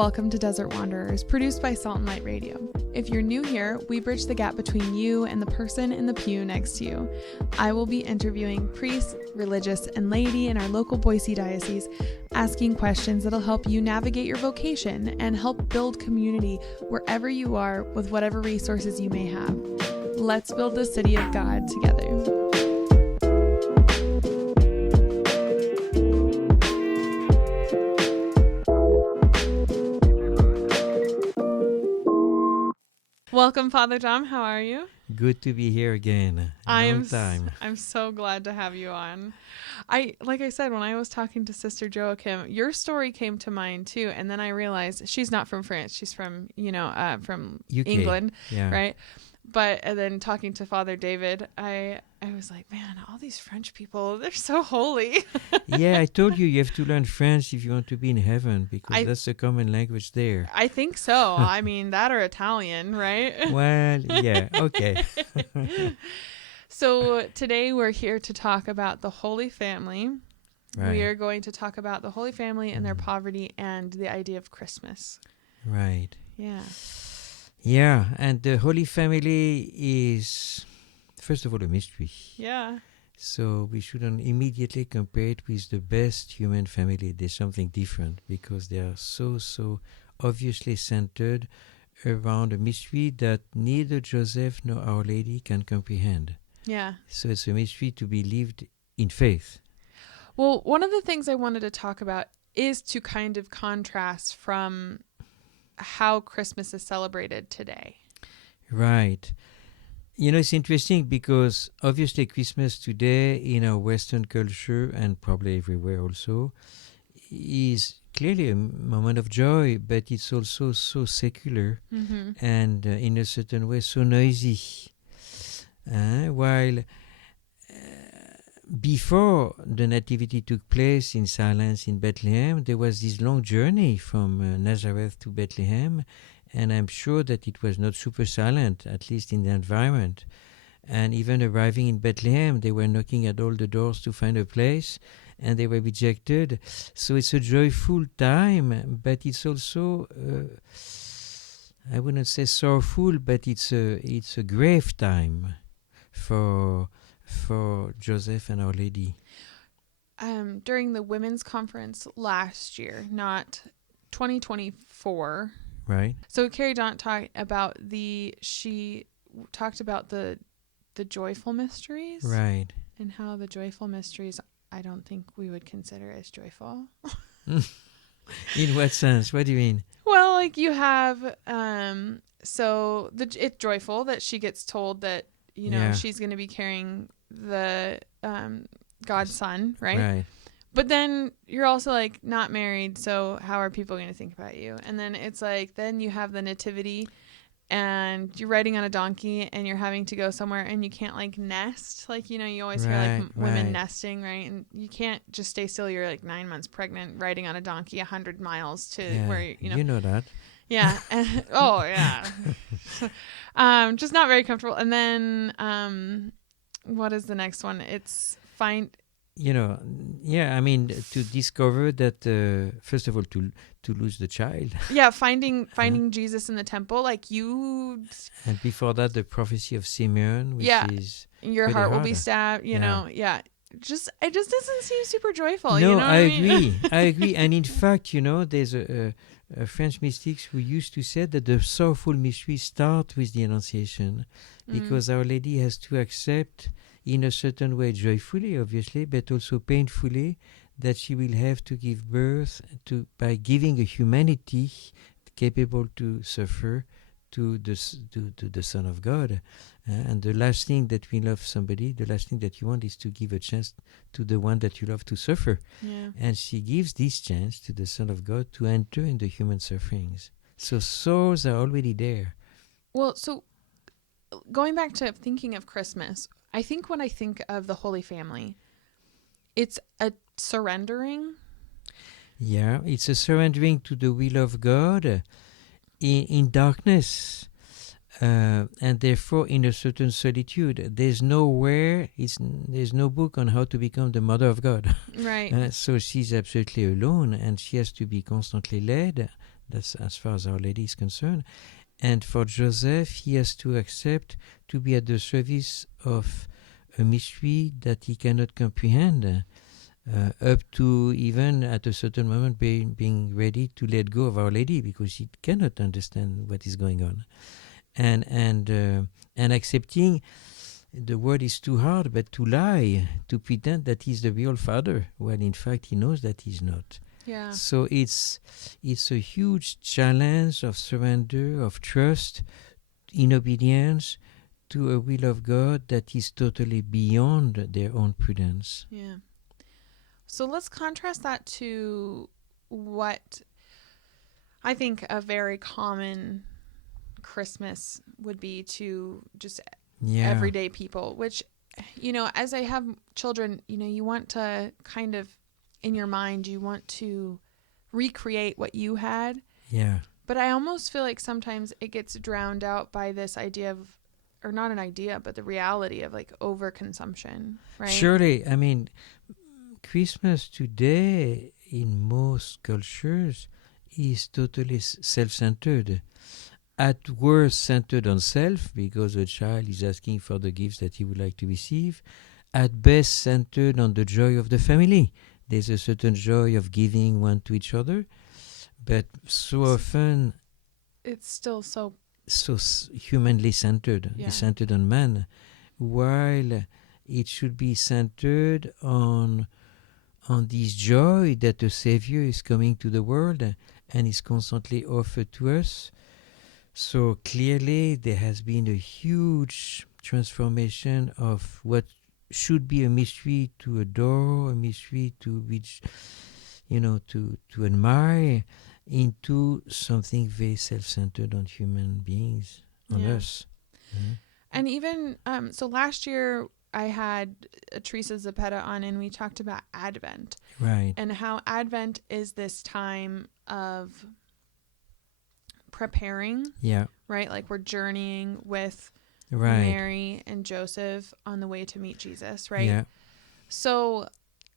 Welcome to Desert Wanderers, produced by Salt and Light Radio. If you're new here, we bridge the gap between you and the person in the pew next to you. I will be interviewing priests, religious, and laity in our local Boise diocese, asking questions that'll help you navigate your vocation and help build community wherever you are with whatever resources you may have. Let's build the city of God together. Welcome, Father John. How are you? Good to be here again. Long time. I'm so glad to have you on. Like I said, when I was talking to Sister Joachim, your story came to mind too, and then I realized she's not from France. She's from, from UK. England, Yeah. right? But and then talking to Father David, I was like, man, all these French people, they're so holy. Yeah, I told you have to learn French if you want to be in heaven, because that's the common language there. I think so. I mean, that or Italian, right? Well, yeah, okay. So today we're here to talk about the Holy Family. Right. We are going to talk about the Holy Family and their poverty and the idea of Christmas. Right. Yeah. Yeah, and the Holy Family is, first of all, a mystery. Yeah. So we shouldn't immediately compare it with the best human family. There's something different because they are so obviously centered around a mystery that neither Joseph nor Our Lady can comprehend. Yeah. So it's a mystery to be lived in faith. Well, one of the things I wanted to talk about is to kind of contrast from how Christmas is celebrated today. Right. You know, it's interesting because obviously Christmas today in our Western culture and probably everywhere also is clearly a moment of joy, but it's also so secular and in a certain way so noisy. While before the Nativity took place in silence in Bethlehem, there was this long journey from Nazareth to Bethlehem, and I'm sure that it was not super silent, at least in the environment. And even arriving in Bethlehem, they were knocking at all the doors to find a place, and they were rejected. So it's a joyful time, but it's also, I wouldn't say sorrowful, but it's a grave time for Joseph and Our Lady. During the women's conference last year, not 2024. Right. So Carrie Daunt talked about the joyful mysteries. Right. And how the joyful mysteries, I don't think we would consider as joyful. In what sense? What do you mean? Well, like you have, it's joyful that she gets told that, she's going to be carrying the God's son, right? Right. But then you're also like not married, so how are people going to think about you? And then it's like, then you have the Nativity and you're riding on a donkey and you're having to go somewhere and you can't like nest. Like, you always hear like women nesting, right? And you can't just stay still. You're like 9 months pregnant riding on a donkey 100 miles to where, You know that. Yeah. Oh, yeah. Just not very comfortable. And then what is the next one? It's fine. To discover that, first of all, to lose the child. Yeah, finding Jesus in the temple, like you. And before that, the prophecy of Simeon, which is your heart will be stabbed. It just doesn't seem super joyful. No, I agree. I agree. And in fact, there's a French mystics who used to say that the sorrowful mysteries start with the Annunciation, because Our Lady has to accept, in a certain way, joyfully, obviously, but also painfully, that she will have to give birth by giving a humanity capable to suffer to the Son of God. And the last thing that we love somebody, the last thing that you want is to give a chance to the one that you love to suffer. Yeah. And she gives this chance to the Son of God to enter in the human sufferings. So souls are already there. Well, so going back to thinking of Christmas, I think when I think of the Holy Family, it's a surrendering. Yeah, it's a surrendering to the will of God in darkness, and therefore in a certain solitude. There's no book on how to become the mother of God. Right. So she's absolutely alone, and she has to be constantly led That's as far as Our Lady is concerned. And for Joseph, he has to accept to be at the service of a mystery that he cannot comprehend, up to even at a certain moment being ready to let go of Our Lady because he cannot understand what is going on. And accepting, the word is too hard, but to lie, to pretend that he's the real father, when in fact he knows that he's not. Yeah. So it's a huge challenge of surrender, of trust, in obedience to a will of God that is totally beyond their own prudence. Yeah. So let's contrast that to what I think a very common Christmas would be to just everyday people, which, as I have children, you want to kind of, in your mind, you want to recreate what you had. Yeah. But I almost feel like sometimes it gets drowned out by this idea of, or not an idea, but the reality of like overconsumption, right? Surely, I mean, Christmas today in most cultures is totally self-centered. At worst, centered on self because the child is asking for the gifts that he would like to receive. At best, centered on the joy of the family. There's a certain joy of giving one to each other, but so often it's still so humanly centered. Yeah. It's centered on man, while it should be centered on this joy that the Savior is coming to the world and is constantly offered to us. So clearly there has been a huge transformation of what should be a mystery to adore, a mystery to which, to admire, into something very self-centered on human beings, on us. Mm-hmm. And even, so last year I had Teresa Zapeta on and we talked about Advent. Right. And how Advent is this time of preparing. Yeah. Right? Like we're journeying with Mary and Joseph on the way to meet Jesus, right? Yeah. So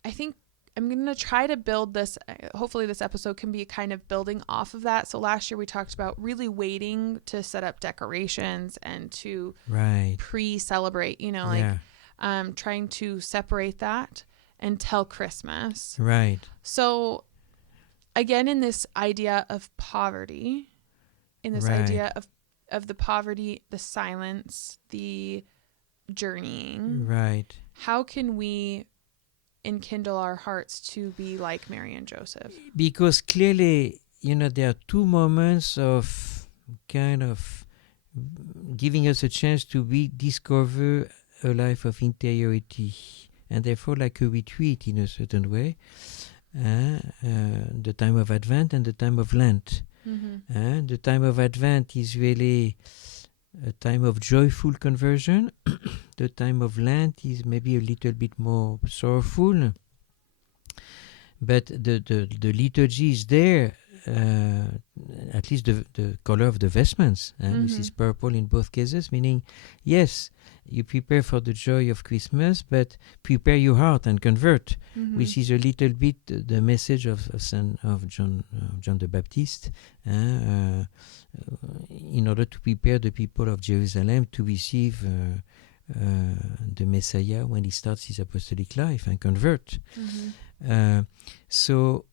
I think I'm going to try to build this. Hopefully this episode can be kind of building off of that. So last year we talked about really waiting to set up decorations and to pre-celebrate, trying to separate that until Christmas. Right. So again, in this idea of poverty, idea of the poverty, the silence, the journeying. Right. How can we enkindle our hearts to be like Mary and Joseph? Because clearly, there are two moments of kind of giving us a chance to rediscover a life of interiority, and therefore like a retreat in a certain way. The time of Advent and the time of Lent. Mm-hmm. The time of Advent is really a time of joyful conversion. The time of Lent is maybe a little bit more sorrowful. But the liturgy is there, at least the color of the vestments, which is purple in both cases, meaning, yes, you prepare for the joy of Christmas, but prepare your heart and convert, which is a little bit the message of John the Baptist, in order to prepare the people of Jerusalem to receive the Messiah when he starts his apostolic life and convert. So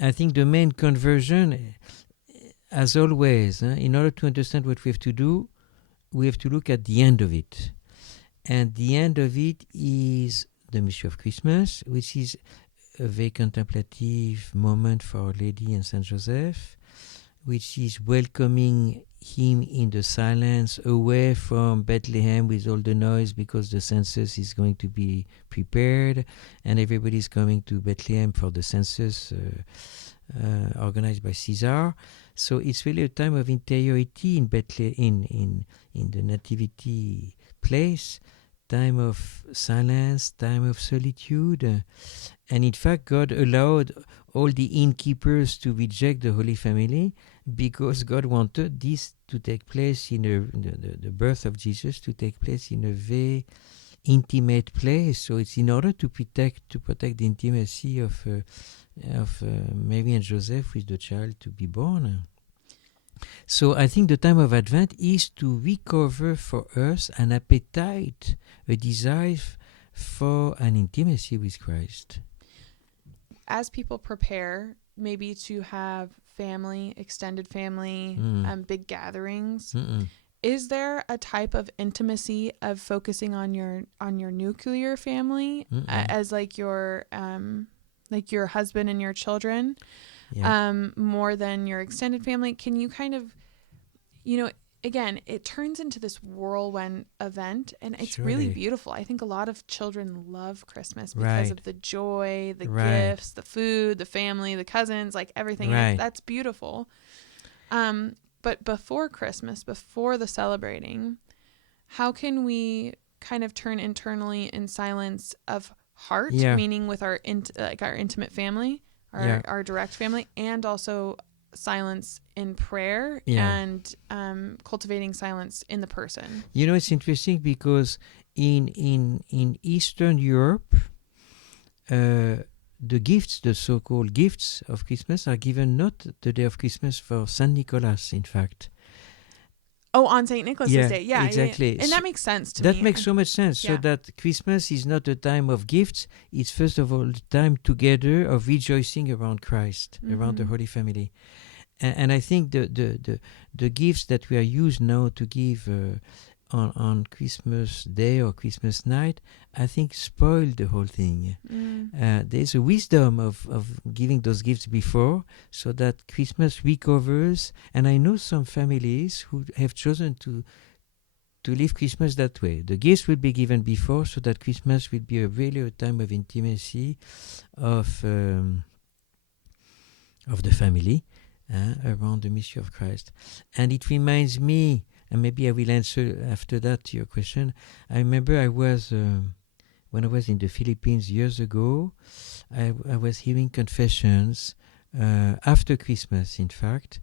I think the main conversion, as always, in order to understand what we have to do, we have to look at the end of it. And the end of it is the mystery of Christmas, which is a very contemplative moment for Our Lady and Saint Joseph, which is welcoming him in the silence away from Bethlehem with all the noise, because the census is going to be prepared and everybody is coming to Bethlehem for the census organized by Caesar. So it's really a time of interiority in Bethlehem, in the Nativity place, time of silence, time of solitude. And in fact, God allowed all the innkeepers to reject the Holy Family because God wanted this to take place in the birth of Jesus to take place in a very intimate place. So it's in order to protect the intimacy of Mary and Joseph with the child to be born. So I think the time of Advent is to recover for us an appetite, a desire for an intimacy with Christ. As people prepare maybe to have family, extended family, big gatherings, is there a type of intimacy of focusing on your nuclear family as like your husband and your children, more than your extended family? Can you kind of, again, it turns into this whirlwind event, and it's really beautiful. I think a lot of children love Christmas because of the joy, the gifts, the food, the family, the cousins, like everything. That's beautiful. But before Christmas, before the celebrating, how can we kind of turn internally in silence of heart, meaning with our intimate family, our direct family, and also silence in prayer and cultivating silence in the person? It's interesting because in Eastern Europe, the gifts, the so-called gifts of Christmas, are given not the day of Christmas for Saint Nicholas, in fact. Oh, on St. Nicholas's Day. Yeah, exactly. Yeah. And that makes sense to me. That makes so much sense. So that Christmas is not a time of gifts. It's first of all a time together of rejoicing around Christ, around the Holy Family. And I think the gifts that we are used now to give on Christmas Day or Christmas night, I think spoil the whole thing. There's a wisdom of giving those gifts before, so that Christmas recovers. And I know some families who have chosen to live Christmas that way. The gifts will be given before, so that Christmas will be really a time of intimacy of the family around the mystery of Christ. And it reminds me, and maybe I will answer after that to your question. I remember I was, when I was in the Philippines years ago, I was hearing confessions after Christmas, in fact,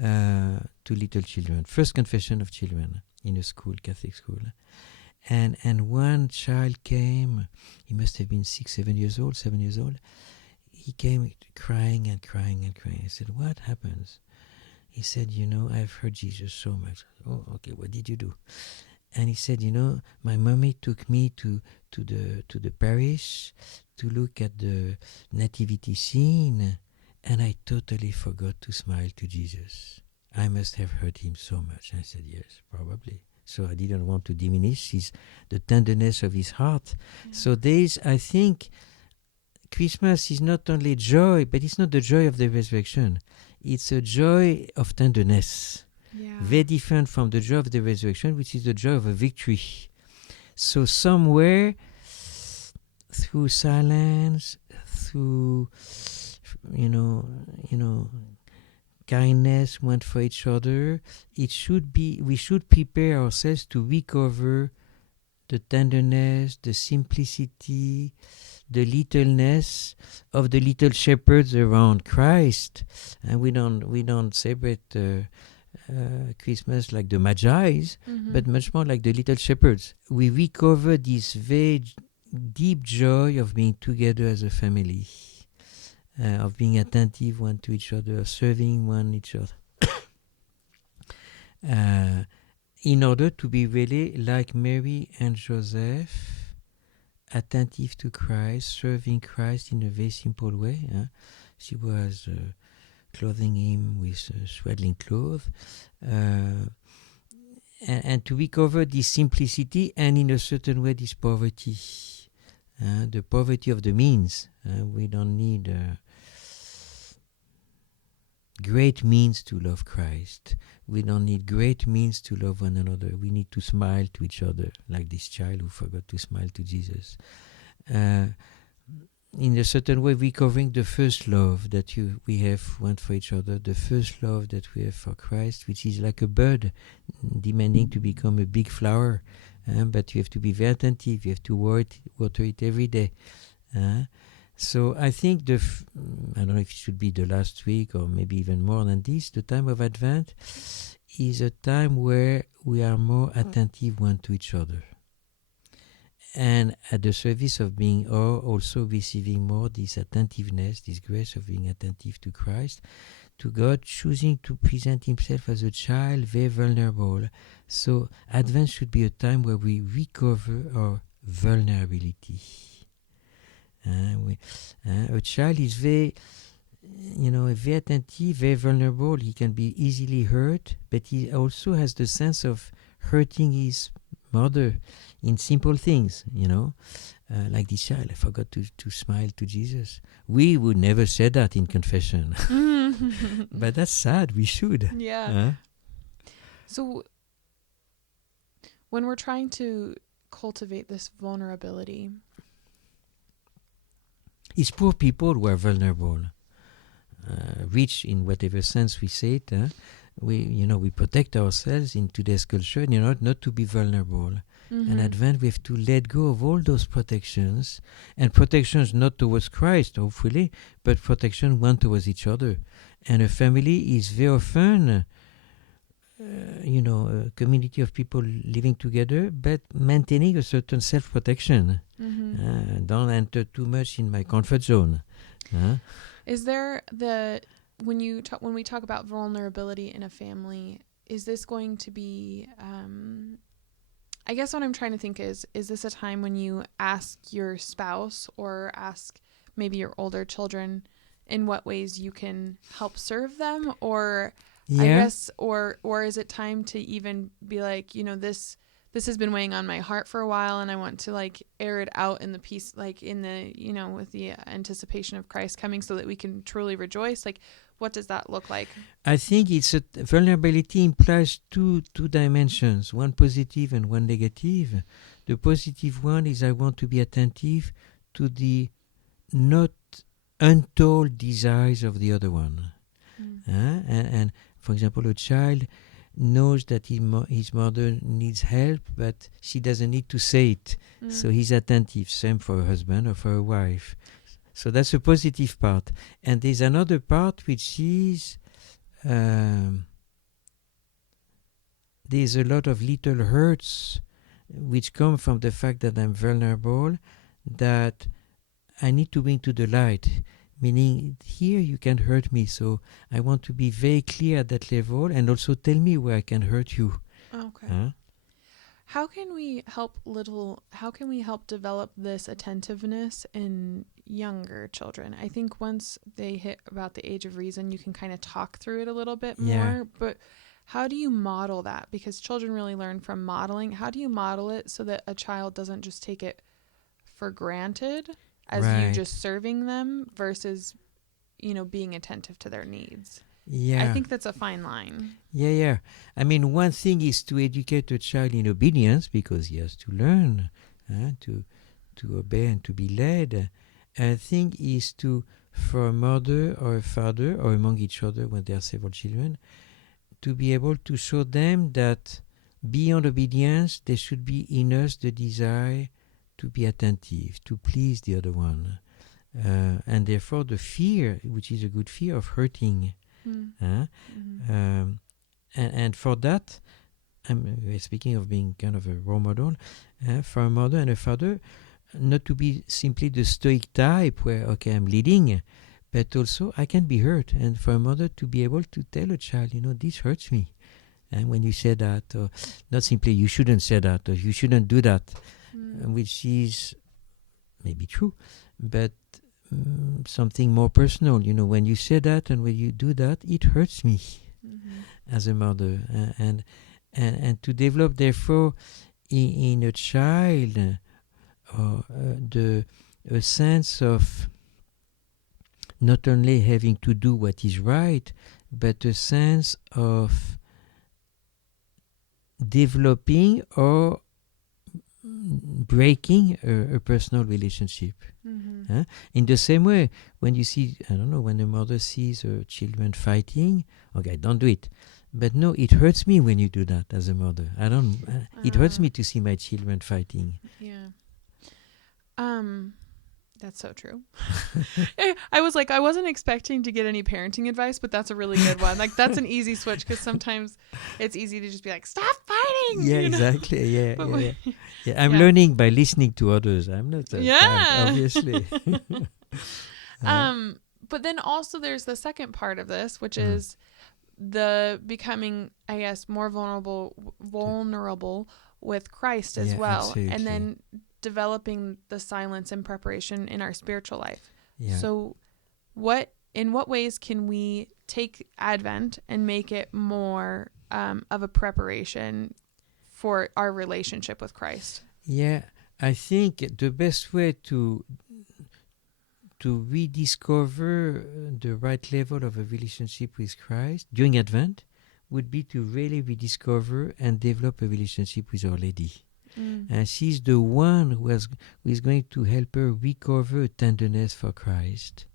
to little children. First confession of children in a school, Catholic school. And one child came, he must have been 7 years old. He came crying and crying and crying. I said, "What happens?" He said, "I've heard Jesus so much." "Oh, okay, what did you do?" And he said, "My mommy took me to the parish to look at the Nativity scene, and I totally forgot to smile to Jesus. I must have hurt him so much." I said, "Yes, probably." So I didn't want to diminish the tenderness of his heart. So I think, Christmas is not only joy, but it's not the joy of the resurrection. It's a joy of tenderness. Very different from the joy of the resurrection, which is the joy of a victory. So somewhere, through silence, through kindness one for each other, we should prepare ourselves to recover the tenderness, the simplicity, the littleness of the little shepherds around Christ. And we don't celebrate Christmas like the Magi's, but much more like the little shepherds. We recover this very deep joy of being together as a family, of being attentive one to each other, serving one each other. In order to be really like Mary and Joseph, attentive to Christ, serving Christ in a very simple way. She was clothing him with swaddling clothes, and to recover this simplicity and in a certain way this poverty, the poverty of the means. We don't need great means to love Christ. We don't need great means to love one another. We need to smile to each other, like this child who forgot to smile to Jesus. In a certain way, recovering the first love that we have one for each other, the first love that we have for Christ, which is like a bird demanding to become a big flower. But you have to be very attentive. You have to water it every day. So I think I don't know if it should be the last week or maybe even more than this, the time of Advent is a time where we are more attentive one to each other. And at the service of being also receiving more this attentiveness, this grace of being attentive to Christ, to God, choosing to present himself as a child, very vulnerable. So Advent should be a time where we recover our vulnerability. A child is very, very attentive, very vulnerable. He can be easily hurt, but he also has the sense of hurting his mother in simple things, like this child. I forgot to smile to Jesus. We would never say that in confession. But that's sad. We should. Yeah. So when we're trying to cultivate this vulnerability, it's poor people who are vulnerable, rich in whatever sense we say it. We protect ourselves in today's culture, not to be vulnerable. And Advent, we have to let go of all those protections, and protections not towards Christ, hopefully, but protection one towards each other. And a family is very often, a community of people living together, but maintaining a certain self-protection. Don't enter too much in my comfort zone. Is there when we talk about vulnerability in a family, is this going to be, I guess what I'm trying to think is this a time when you ask your spouse or ask maybe your older children in what ways you can help serve them, or I guess, or is it time to even be like, this has been weighing on my heart for a while, and I want to like air it out in the peace, like in the, with the anticipation of Christ coming, so that we can truly rejoice. Like, what does that look like? I think vulnerability implies two dimensions, one positive and one negative. The positive one is I want to be attentive to the not untold desires of the other one. And for example, a child knows that his mother needs help, but she doesn't need to say it. So he's attentive. Same for a husband or for a wife. So that's a positive part. And there's another part which is there's a lot of little hurts which come from the fact that I'm vulnerable, that I need to bring to the light. Meaning, here you can hurt me, so I want to be very clear at that level, and also tell me where I can hurt you. Okay. How can we help develop this attentiveness in younger children? I think once they hit about the age of reason, you can kind of talk through it a little bit more, but how do you model that? Because children really learn from modeling. How do you model it so that a child doesn't just take it for granted as you just serving them versus, being attentive to their needs? Yeah. I think that's a fine line. Yeah. I mean, one thing is to educate a child in obedience, because he has to learn to obey and to be led. A thing is for a mother or a father, or among each other when there are several children, to be able to show them that beyond obedience, there should be in us the desire to be attentive, to please the other one. And therefore the fear, which is a good fear of hurting. And for that, I'm speaking of being kind of a role model, for a mother and a father, not to be simply the stoic type where, okay, I'm leading, but also I can be hurt. And for a mother to be able to tell a child, this hurts me. And when you say that, or not simply you shouldn't say that, or you shouldn't do that, which is maybe true, but something more personal. When you say that and when you do that, it hurts me as a mother. And to develop, therefore, in a child a sense of not only having to do what is right, but a sense of developing or breaking a personal relationship. In the same way, when you see, when a mother sees her children fighting, okay, don't do it. But no, it hurts me when you do that as a mother. It hurts me to see my children fighting. Yeah. That's so true. I was like, I wasn't expecting to get any parenting advice, but that's a really good one. Like, that's an easy switch, because sometimes it's easy to just be like, stop fighting. Yeah, exactly. Yeah. I'm learning by listening to others. I'm not that bad, obviously. But then also there's the second part of this, which is the becoming, I guess, more vulnerable with Christ as well. Absolutely. And then developing the silence and preparation in our spiritual life. Yeah. So in what ways can we take Advent and make it more of a preparation for our relationship with Christ? Yeah, I think the best way to rediscover the right level of a relationship with Christ during Advent would be to really rediscover and develop a relationship with Our Lady. And she's the one who is going to help her recover tenderness for Christ.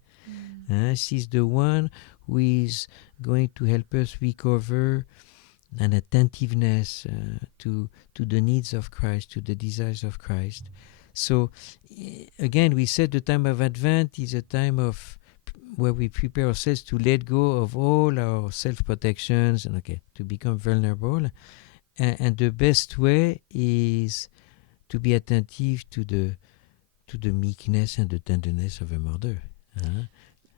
She's the one who is going to help us recover an attentiveness to the needs of Christ, to the desires of Christ. So, again, we said the time of Advent is a time of where we prepare ourselves to let go of all our self-protections and to become vulnerable. And the best way is to be attentive to the meekness and the tenderness of a mother.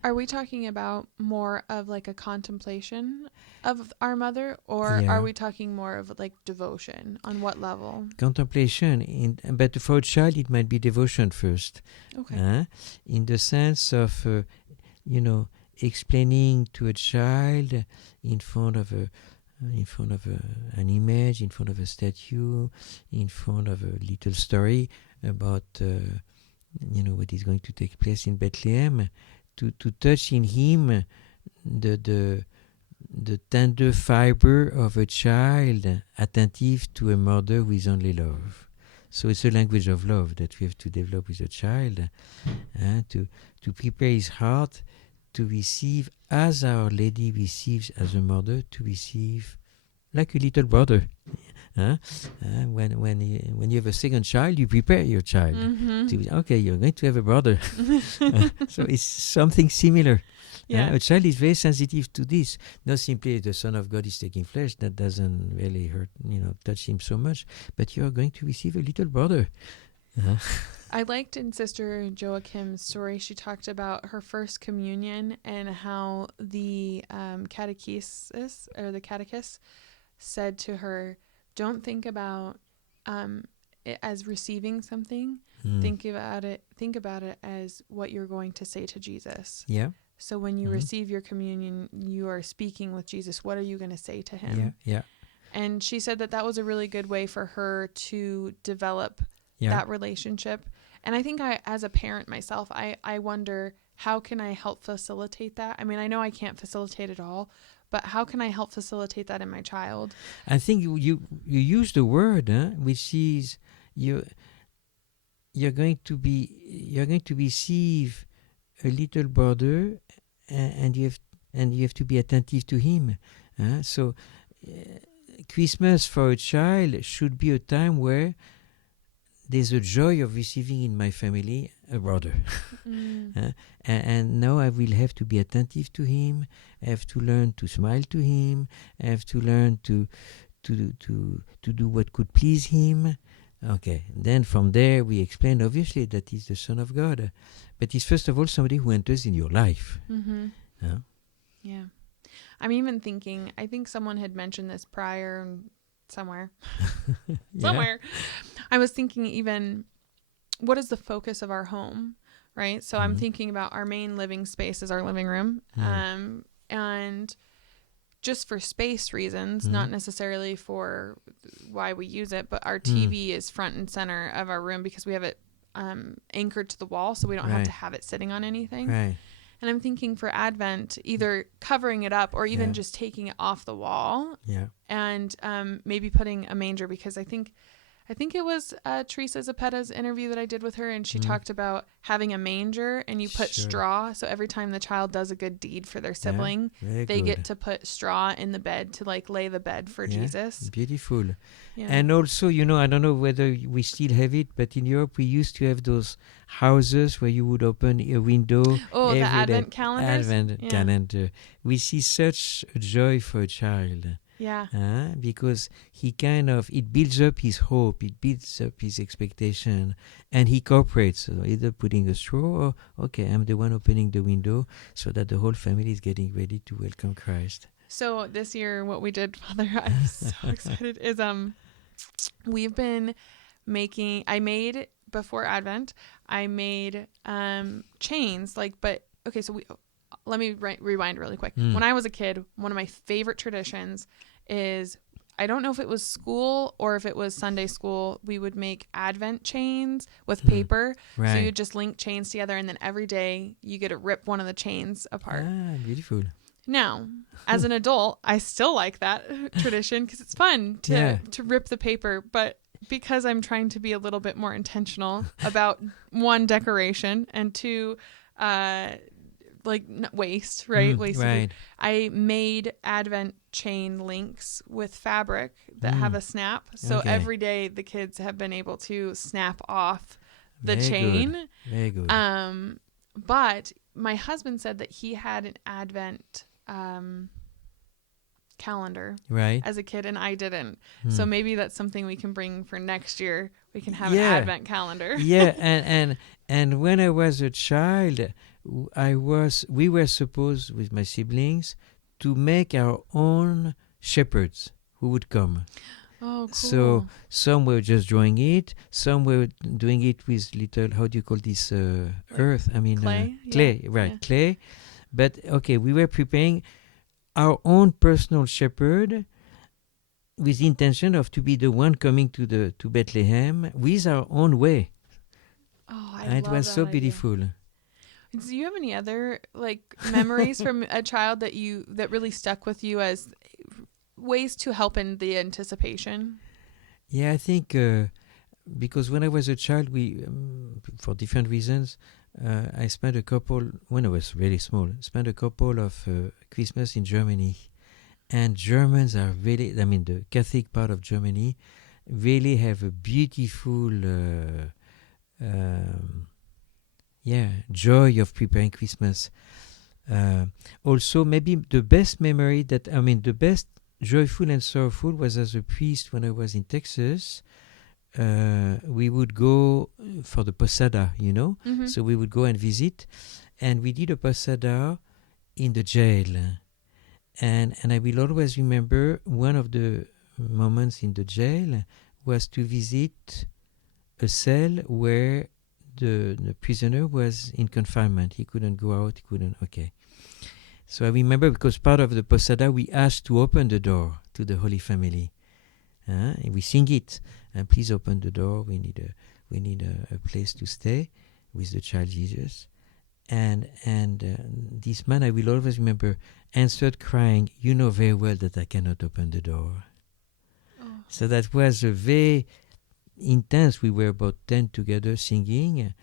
Are we talking about more of like a contemplation of our mother, or are we talking more of like devotion? On what level? Contemplation, but for a child it might be devotion first. Okay. In the sense of, explaining to a child in front of an image, in front of a statue, in front of a little story about what is going to take place in Bethlehem, to touch in him the tender fiber of a child attentive to a mother with only love. So it's a language of love that we have to develop with a child, to prepare his heart to receive as Our Lady receives as a mother, to receive like a little brother. When you have a second child, you prepare your child. You're going to have a brother. So it's something similar. A child is very sensitive to this. Not simply the Son of God is taking flesh, that doesn't really touch him so much, but you're going to receive a little brother. I liked in Sister Joachim's story, she talked about her first communion and how the catechist said to her, don't think about it as receiving something. Think about it as what you're going to say to Jesus. Yeah. So when you receive your communion, you are speaking with Jesus. What are you going to say to him? Yeah. And she said that was a really good way for her to develop that relationship. And I think as a parent myself, I wonder, how can I help facilitate that? I mean, I know I can't facilitate it all, but how can I help facilitate that in my child? I think you use the word, which is you're going to receive a little brother, and you have to be attentive to him. So Christmas for a child should be a time where there's a joy of receiving in my family a brother. And now I will have to be attentive to him. I have to learn to smile to him. I have to learn to do what could please him. Okay, then from there we explain obviously that he's the Son of God, but he's first of all somebody who enters in your life. Yeah. I'm even thinking, I think someone had mentioned this prior somewhere. I was thinking, even what is the focus of our home, right? So I'm thinking about our main living space is our living room, and just for space reasons, not necessarily for why we use it, but our TV is front and center of our room because we have it anchored to the wall, so we don't have to have it sitting on anything. Right. And I'm thinking for Advent, either covering it up or even just taking it off the wall, and maybe putting a manger, because I think it was Teresa Zappetta's interview that I did with her, and she talked about having a manger, and you put straw. So every time the child does a good deed for their sibling, they get to put straw in the bed to like lay the bed for Jesus. Beautiful. Yeah. And also, I don't know whether we still have it, but in Europe we used to have those houses where you would open a window. Oh, the Advent calendars? Calendar. We see such a joy for a child Yeah. Because it builds up his hope, it builds up his expectation, and he cooperates. So either putting a straw or, okay, I'm the one opening the window so that the whole family is getting ready to welcome Christ. So this year, what we did, Father, I'm so excited, is we've been before Advent, I made chains, let me rewind really quick. When I was a kid, one of my favorite traditions is, I don't know if it was school or if it was Sunday school, we would make Advent chains with paper. Right. So you would just link chains together, and then every day you get to rip one of the chains apart. Beautiful. Now, as an adult, I still like that tradition because it's fun to rip the paper, but because I'm trying to be a little bit more intentional about one, decoration, and two, waste, right? Right. I made Advent chain links with fabric that have a snap. So every day the kids have been able to snap off the chain. Good. Very good. But my husband said that he had an Advent calendar as a kid, and I didn't. So maybe that's something we can bring for next year. We can have an Advent calendar. and when I was a child, we were supposed, with my siblings, to make our own shepherds who would come. Oh, cool. So some were just drawing it, some were doing it with little, how do you call this, earth? I mean, clay. Clay. But okay, we were preparing our own personal shepherd with the intention of to be the one coming to Bethlehem with our own way. Oh, I and love it was that so idea. beautiful. Do you have any other memories from a child that really stuck with you as ways to help in the anticipation? Yeah, I think because when I was a child, we for different reasons, I spent when I was really small, spent a couple of Christmas in Germany. And Germans are really, the Catholic part of Germany really have a beautiful joy of preparing Christmas. Also, maybe the best memory the best joyful and sorrowful was as a priest when I was in Texas. We would go for the posada, Mm-hmm. so we would go and visit, and we did a posada in the jail. And I will always remember one of the moments in the jail was to visit a cell where the prisoner was in confinement. He couldn't go out. Okay. So I remember because part of the posada we asked to open the door to the Holy Family. And we sing it. And please open the door. We need a place to stay with the child Jesus. And this man, I will always remember, answered crying, "You know very well that I cannot open the door." Oh. So that was a very intense, we were about 10 together singing, an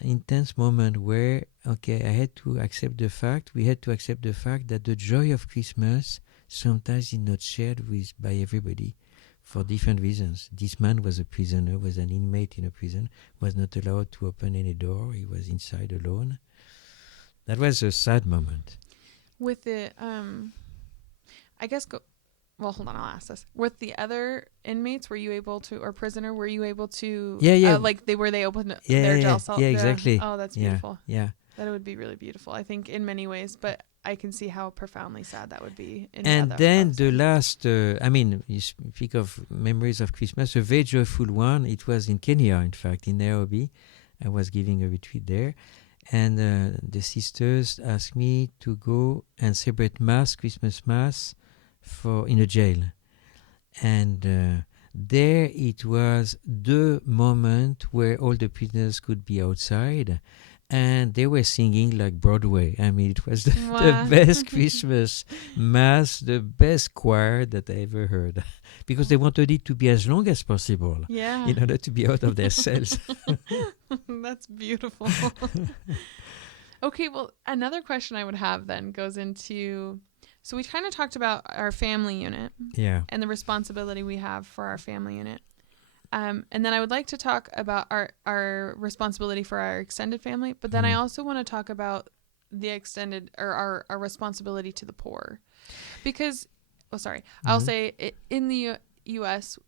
intense moment where, we had to accept the fact that the joy of Christmas sometimes is not shared by everybody for different reasons. This man was a prisoner, was an inmate in a prison, was not allowed to open any door. He was inside alone. That was a sad moment. With the, hold on, I'll ask this. With the other inmates, were you able to, or prisoner, were you able to, they opened their jail cell? Yeah, exactly. Oh, that's beautiful. Yeah. That would be really beautiful, I think, in many ways, but I can see how profoundly sad that would be. And then the last, you speak of memories of Christmas, a very joyful one. It was in Kenya, in fact, in Nairobi. I was giving a retreat there. And the sisters asked me to go and celebrate Christmas Mass in a jail. And there it was the moment where all the prisoners could be outside. And they were singing like Broadway. It was the best Christmas Mass, the best choir that I ever heard. Because they wanted it to be as long as possible. Yeah. In order to be out of their cells. That's beautiful. Okay, well, another question I would have then goes into... So we kind of talked about our family unit. Yeah. And the responsibility we have for our family unit. And then I would like to talk about our responsibility for our extended family, but then I also want to talk about the extended, or our responsibility to the poor. Because, I'll say in the U.S.,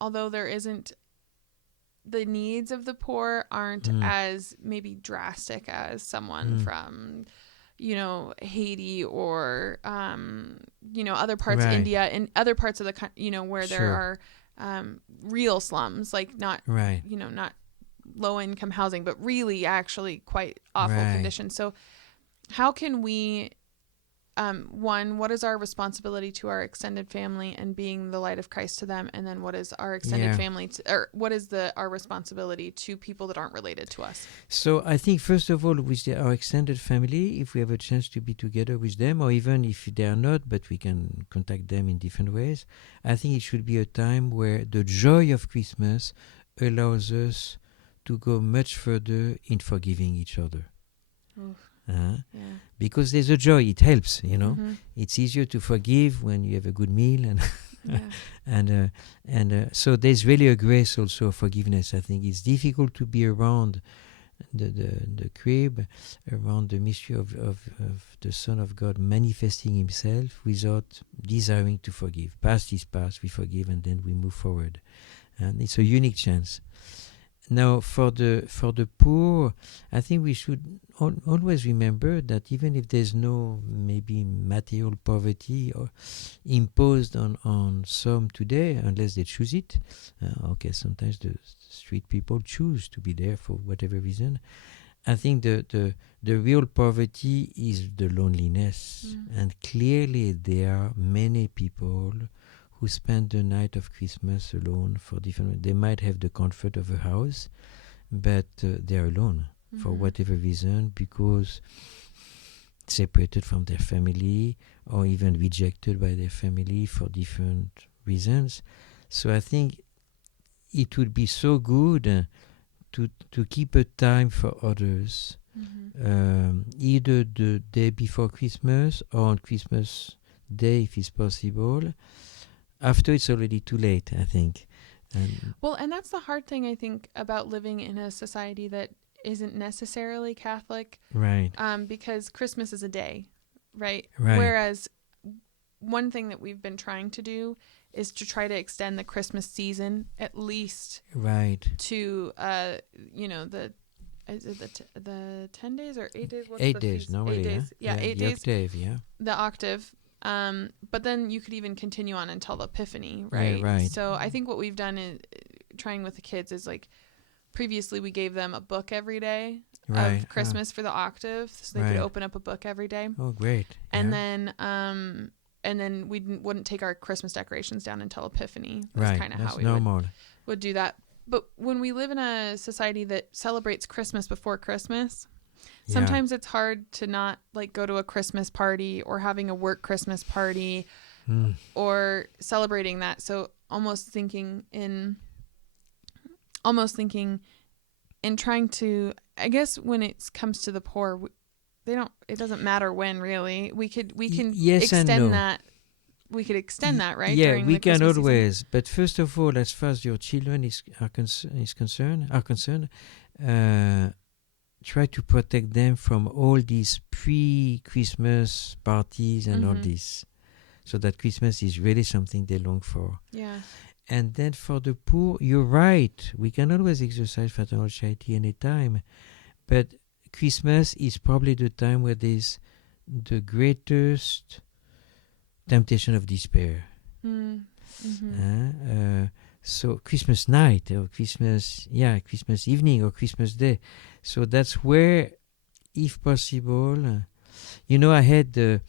although there isn't, the needs of the poor aren't as maybe drastic as someone from, Haiti or, other parts of India and other parts of the country, where there are real slums, like not, not low income housing, but really actually quite awful conditions. So how can we, one, what is our responsibility to our extended family and being the light of Christ to them? And then what is our extended family, or what is our responsibility to people that aren't related to us? So I think, first of all, with our extended family, if we have a chance to be together with them, or even if they are not, but we can contact them in different ways, I think it should be a time where the joy of Christmas allows us to go much further in forgiving each other. Because there's a joy, it helps, It's easier to forgive when you have a good meal, and so there's really a grace also of forgiveness. I think it's difficult to be around the crib, around the mystery of the Son of God manifesting himself without desiring to forgive. Past is past, we forgive, and then we move forward, and it's a unique chance. Now, for the poor, I think we should always remember that even if there's no maybe material poverty or imposed on some today, unless they choose it, sometimes the street people choose to be there for whatever reason. I think the real poverty is the loneliness, and clearly there are many people who spend the night of Christmas alone for different. They might have the comfort of a house, but they are alone for whatever reason, because separated from their family or even rejected by their family for different reasons. So I think it would be so good to keep a time for others, either the day before Christmas or on Christmas Day if it's possible. After it's already too late, I think. And that's the hard thing, I think, about living in a society that isn't necessarily Catholic. Right. Because Christmas is a day, right? Whereas one thing that we've been trying to do is to try to extend the Christmas season at least to, the 10 days or 8 days? What's 8 days, normally. 8 days. Yeah, 8 the days. Octave, The octave. But then you could even continue on until Epiphany, right? Yeah, right. So I think what we've done is trying with the kids is like previously we gave them a book every day of Christmas for the octave, so they could open up a book every day. Oh, great! And then we wouldn't take our Christmas decorations down until Epiphany. That's kind of how we would do that. But when we live in a society that celebrates Christmas before Christmas, sometimes it's hard to not like go to a Christmas party or having a work Christmas party or celebrating that. So almost thinking in trying to, I guess when it comes to the poor, it doesn't matter when really. We can extend that. We could extend that, right? Yeah, we can Christmas always. season. But first of all, as far as your children are concerned, try to protect them from all these pre-Christmas parties and all this, so that Christmas is really something they long for. Yeah. And then for the poor, you're right. We can always exercise fraternal charity anytime, but Christmas is probably the time where there's the greatest temptation of despair. So Christmas night or Christmas evening or Christmas Day. So that's where, if possible, I had the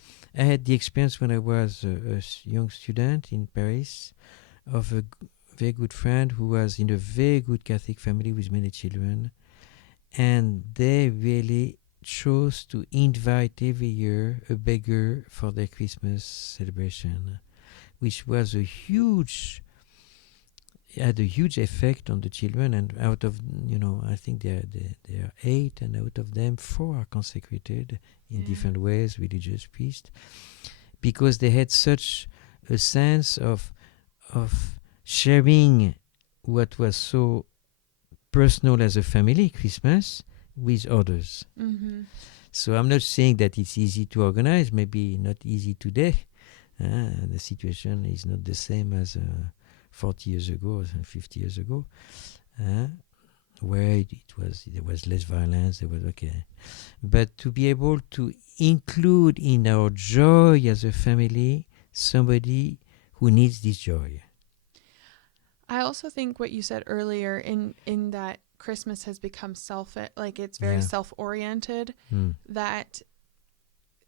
experience when I was a young student in Paris of a very good friend who was in a very good Catholic family with many children, and they really chose to invite every year a beggar for their Christmas celebration, which was had a huge effect on the children. And out of, I think there are 8, and out of them 4 are consecrated in different ways, religious priests, because they had such a sense of sharing what was so personal as a family, Christmas, with others. So I'm not saying that it's easy to organize, maybe not easy today, The situation is not the same as 40 years ago or 50 years ago, where there was less violence. There was okay, but to be able to include in our joy as a family somebody who needs this joy. I also think what you said earlier in that Christmas has become it's very self-oriented, that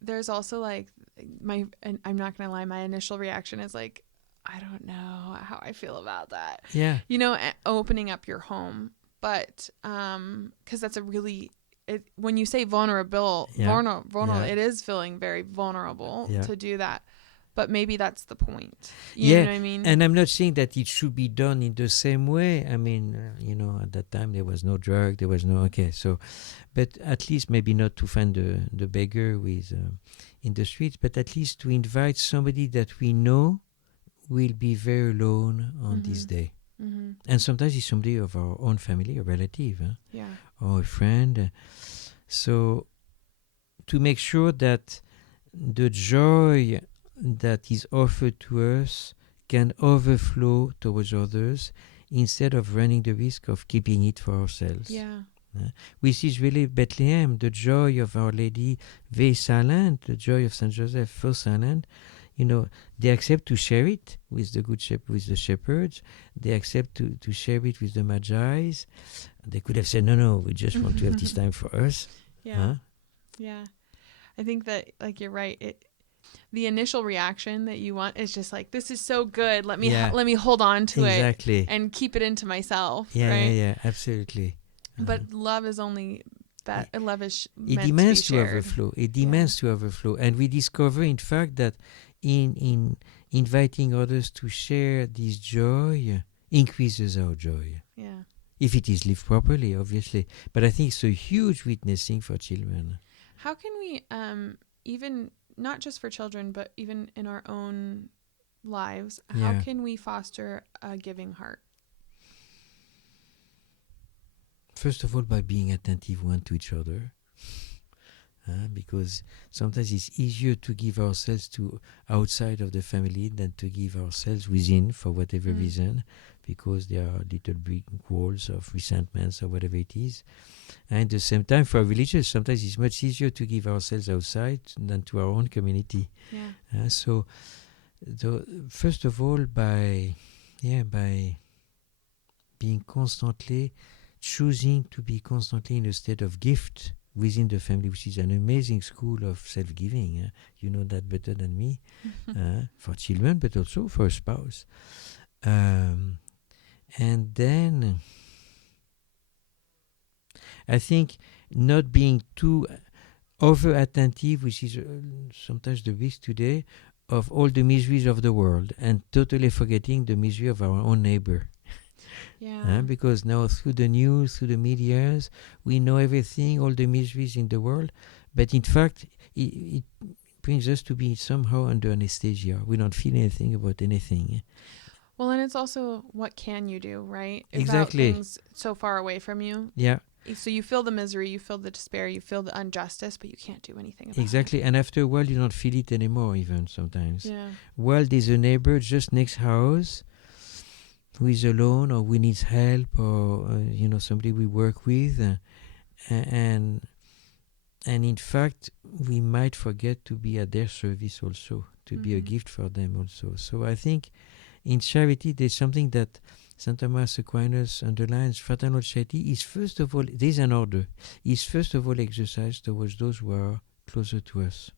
there's also like and I'm not going to lie, my initial reaction is like, I don't know how I feel about that. Yeah. Opening up your home, but because that's when you say vulnerable, it is feeling very vulnerable to do that. But maybe that's the point. You know what I mean? And I'm not saying that it should be done in the same way. I mean, at that time there was no drug, there was no but at least maybe not to find the beggar in the streets, but at least to invite somebody that we know will be very alone on this day. Mm-hmm. And sometimes it's somebody of our own family, a relative, or a friend. So to make sure that the joy that is offered to us can overflow towards others instead of running the risk of keeping it for ourselves. Which is really Bethlehem, the joy of Our Lady, very silent, the joy of Saint Joseph, so silent. They accept to share it with with the shepherds. They accept to share it with the Magi's. They could have said, no, we just want to have this time for us. Yeah. I think that, like, you're right. The initial reaction that you want is just like, this is so good. Let me hold on to it and keep it into myself. Right? Yeah, absolutely. But love is only that. Love is it demands to overflow. It demands to overflow, and we discover, in fact, that in inviting others to share this joy increases our joy. Yeah. If it is lived properly, obviously. But I think it's a huge witnessing for children. How can we even, not just for children, but even in our own lives, how can we foster a giving heart? First of all, by being attentive one to each other. Because sometimes it's easier to give ourselves to outside of the family than to give ourselves within for whatever reason, because there are little big walls of resentments or whatever it is. And at the same time, for religious, sometimes it's much easier to give ourselves outside than to our own community. So, first of all, by being constantly choosing to be constantly in a state of gift within the family, which is an amazing school of self-giving. You know that better than me, for children, but also for a spouse. And then I think not being too over-attentive, which is sometimes the risk today, of all the miseries of the world, and totally forgetting the misery of our own neighbor. Because now through the news, through the medias, we know everything, all the miseries in the world, but in fact it brings us to be somehow under anesthesia. We don't feel anything about anything. Well, and it's also, what can you do, right? Exactly. About things so far away from you. Yeah. So you feel the misery, you feel the despair, you feel the injustice, but you can't do anything about it. Exactly. And after a while you don't feel it anymore, even sometimes. Yeah. Well, there's a neighbor just next house who is alone or who needs help, or somebody we work with, and in fact we might forget to be at their service also, to be a gift for them also. So I think in charity there's something that St. Thomas Aquinas underlines. Fraternal charity is first of all, there's an order, is first of all exercised towards those who are closer to us.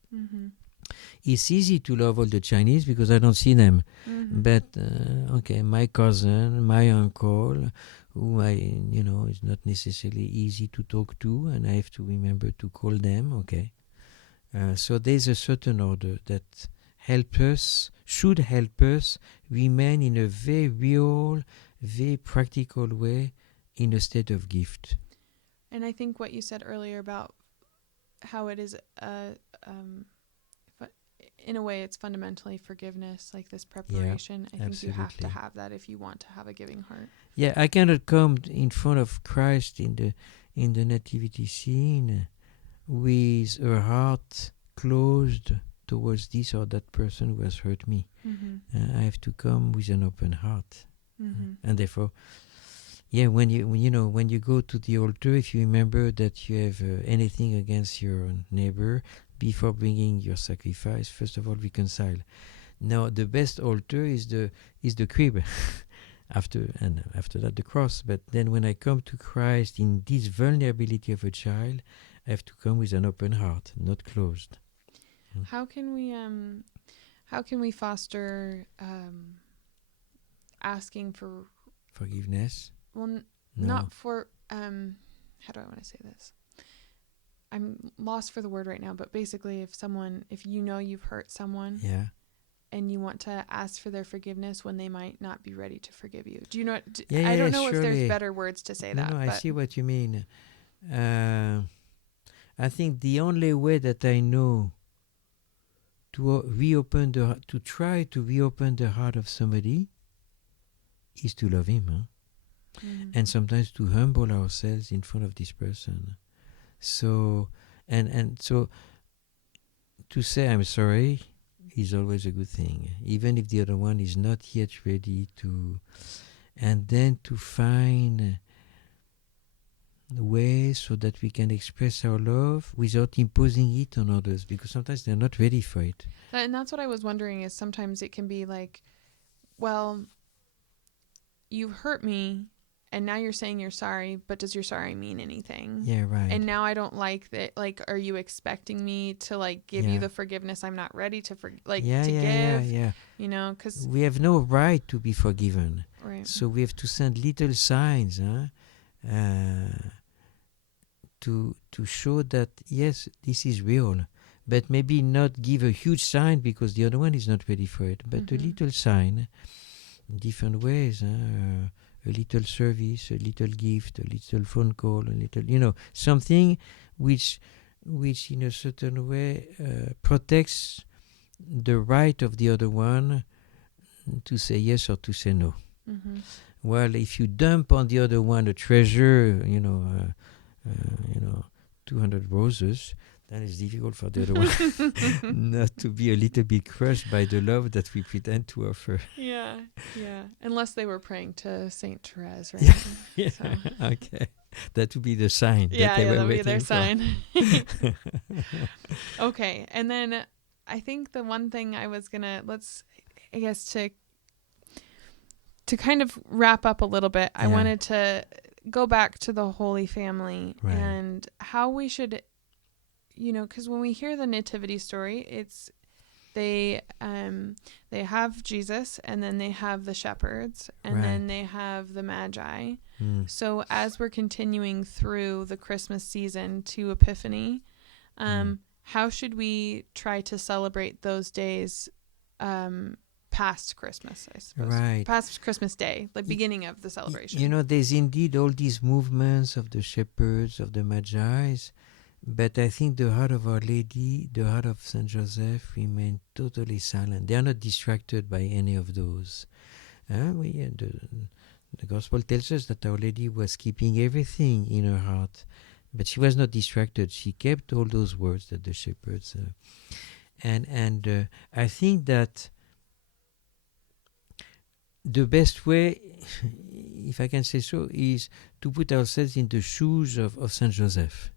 It's easy to love all the Chinese because I don't see them. But, my cousin, my uncle, who is not necessarily easy to talk to, and I have to remember to call them, so there's a certain order that should help us remain in a very real, very practical way in a state of gift. And I think what you said earlier about how it is in a way, it's fundamentally forgiveness, like this preparation. I think you have to have that if you want to have a giving heart. Yeah, I cannot come in front of Christ in the nativity scene with a heart closed towards this or that person who has hurt me. I have to come with an open heart. And therefore, when you go to the altar, if you remember that you have anything against your neighbor, before bringing your sacrifice, first of all, reconcile. Now, the best altar is the crib. After that, the cross. But then when I come to Christ in this vulnerability of a child, I have to come with an open heart, not closed. How can we foster asking for forgiveness? Well, No. not for how do I want to say this? I'm lost for the word right now, but basically if you know you've hurt someone, and you want to ask for their forgiveness when they might not be ready to forgive you. Do you know? I don't know if there's better words to say that. No, I see what you mean. I think the only way that I know to try to reopen the heart of somebody is to love him, and sometimes to humble ourselves in front of this person. So so to say I'm sorry is always a good thing, even if the other one is not yet ready to, and then to find ways so that we can express our love without imposing it on others, because sometimes they're not ready for it. And that's what I was wondering, is sometimes it can be like, well, you've hurt me, and now you're saying you're sorry, but does your sorry mean anything? Yeah, right. And now I don't like that. Like, are you expecting me to like give you the forgiveness I'm not ready to give? Yeah. You know, because we have no right to be forgiven. Right. So we have to send little signs, to show that yes, this is real. But maybe not give a huge sign because the other one is not ready for it. But a little sign, in different ways. A little service, a little gift, a little phone call, a little, something which in a certain way protects the right of the other one to say yes or to say no. Well, if you dump on the other one a treasure, 200 roses, then it's difficult for the other one not to be a little bit crushed by the love that we pretend to offer. Yeah. Unless they were praying to Saint Therese, right? Yeah. So. Okay. That would be the sign. That would be their sign. Okay. And then I think the one thing I was gonna, to kind of wrap up a little bit, I wanted to go back to the Holy Family and how we should, because when we hear the Nativity story, it's they have Jesus, and then they have the shepherds, and then they have the Magi. So as we're continuing through the Christmas season to Epiphany, how should we try to celebrate those days past Christmas, I suppose? Past Christmas Day, like beginning of the celebration. There's indeed all these movements of the shepherds, of the Magi's, but I think the heart of Our Lady, the heart of Saint Joseph remain totally silent. They are not distracted by any of those. The Gospel tells us that Our Lady was keeping everything in her heart, but she was not distracted. She kept all those words that the shepherds... And I think that the best way, if I can say so, is to put ourselves in the shoes of Saint Joseph.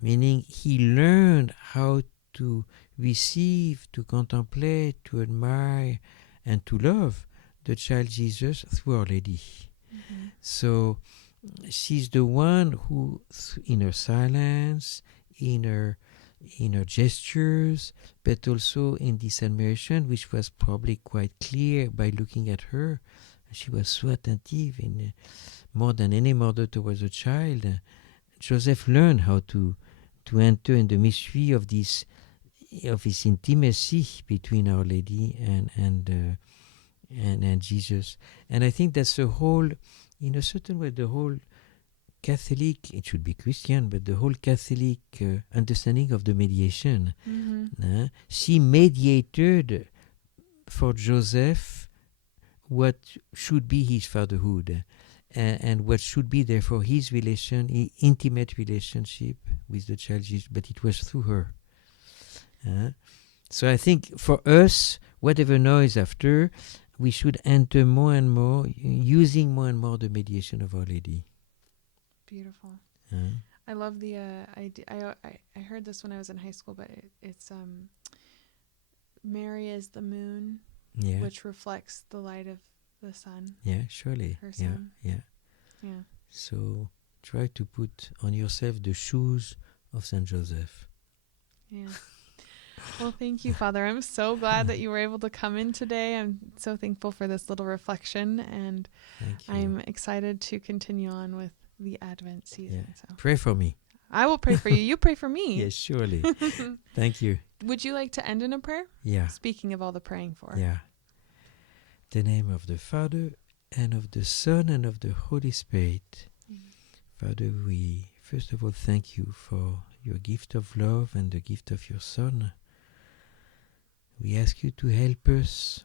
Meaning he learned how to receive, to contemplate, to admire, and to love the child Jesus through Our Lady. So she's the one who, in her silence, in her gestures, but also in this admiration, which was probably quite clear by looking at her. She was so attentive, more than any mother towards a child. Joseph learned how to enter in the mystery of this intimacy between Our Lady and Jesus. And I think that's the whole, in a certain way, the whole Catholic, it should be Christian, but the whole Catholic understanding of the mediation. She mediated for Joseph what should be his fatherhood. And what should be therefore his intimate relationship with the child Jesus, but it was through her. So I think for us, whatever noise after, we should enter more and more, using more and more the mediation of Our Lady. Beautiful. I love the I heard this when I was in high school, but it's Mary is the moon, which reflects the light of the sun. Yeah, surely. Her son. Yeah. So try to put on yourself the shoes of Saint Joseph. Yeah. Well, thank you, Father. I'm so glad that you were able to come in today. I'm so thankful for this little reflection, and I'm excited to continue on with the Advent season. Yeah. So pray for me. I will pray for you. You pray for me. Yes, surely. Thank you. Would you like to end in a prayer? Yeah. Speaking of all the praying for. Yeah. The name of the Father, and of the Son, and of the Holy Spirit. Father, we first of all thank you for your gift of love and the gift of your Son. We ask you to help us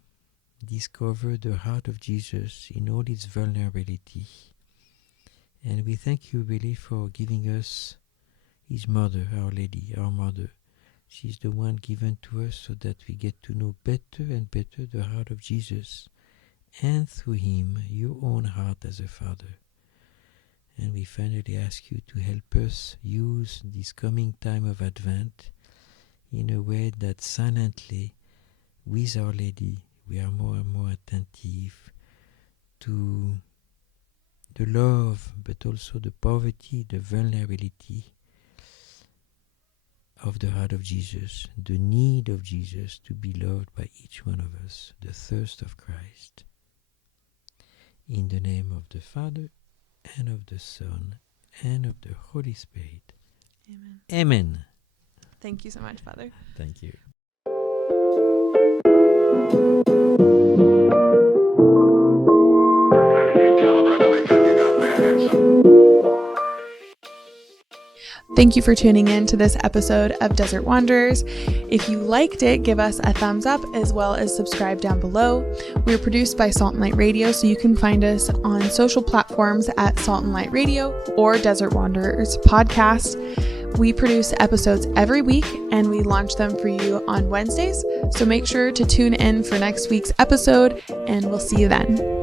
discover the heart of Jesus in all its vulnerability. And we thank you really for giving us his mother, Our Lady, our mother. She's the one given to us so that we get to know better and better the heart of Jesus, and through him, your own heart as a father. And we finally ask you to help us use this coming time of Advent in a way that silently, with Our Lady, we are more and more attentive to the love, but also the poverty, the vulnerability of the heart of Jesus, the need of Jesus to be loved by each one of us, the thirst of Christ. In the name of the Father, and of the Son, and of the Holy Spirit. Amen. Amen. Thank you so much, Father. Thank you. Thank you for tuning in to this episode of Desert Wanderers. If you liked it, give us a thumbs up as well as subscribe down below. We're produced by Salt and Light Radio, so you can find us on social platforms at Salt and Light Radio or Desert Wanderers Podcast. We produce episodes every week and we launch them for you on Wednesdays. So make sure to tune in for next week's episode, and we'll see you then.